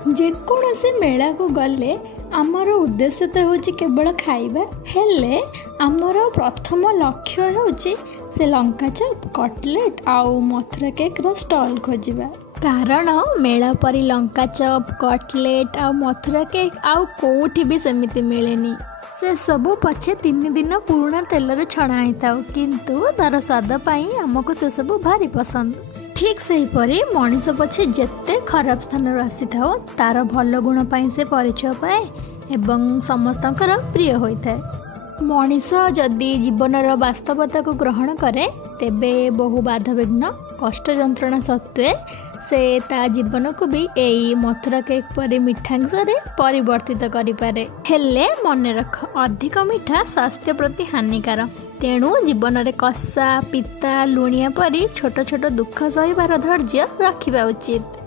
जेकोसी मेला को गले आमर उद्देश्य तो हूँ केवल खाइबा हेले आमर प्रथम लक्ष्य हूँ से लंका चप कटलेट आउ मथुरा केक रो स्टॉल खोजिबा कारण मेला परी लंका चप कटलेट आउ मथुरा केक आउ कोठी भी सेमिति मिलेनी से सबू पछे 3 दिन पुराना तेलर छणा होता किंतु तार स्वाद पाई आमको से सबू भारी पसंद। ठीक से परी मनीष पछे जेते खराब स्थान आसी था तार भल गुण पाई से परिचय पाए एवं समस्तंकर प्रिय होता है। मनीष जदि जीवनर वास्तवता को ग्रहण करे तेबे बहु बाधाविघ्न कष्ट जंत्रणा सत्वे से ता जीवन को भी यही मथुरा केक परी मिठांश परिवर्तित करिपारे। हेले मन रख अधिक मिठा स्वास्थ्य प्रति हानिकारक तेणु जीवन में कषा पिता लुणिया परी छोट छोट दुख सहिबार धैर्य रखिबा उचित।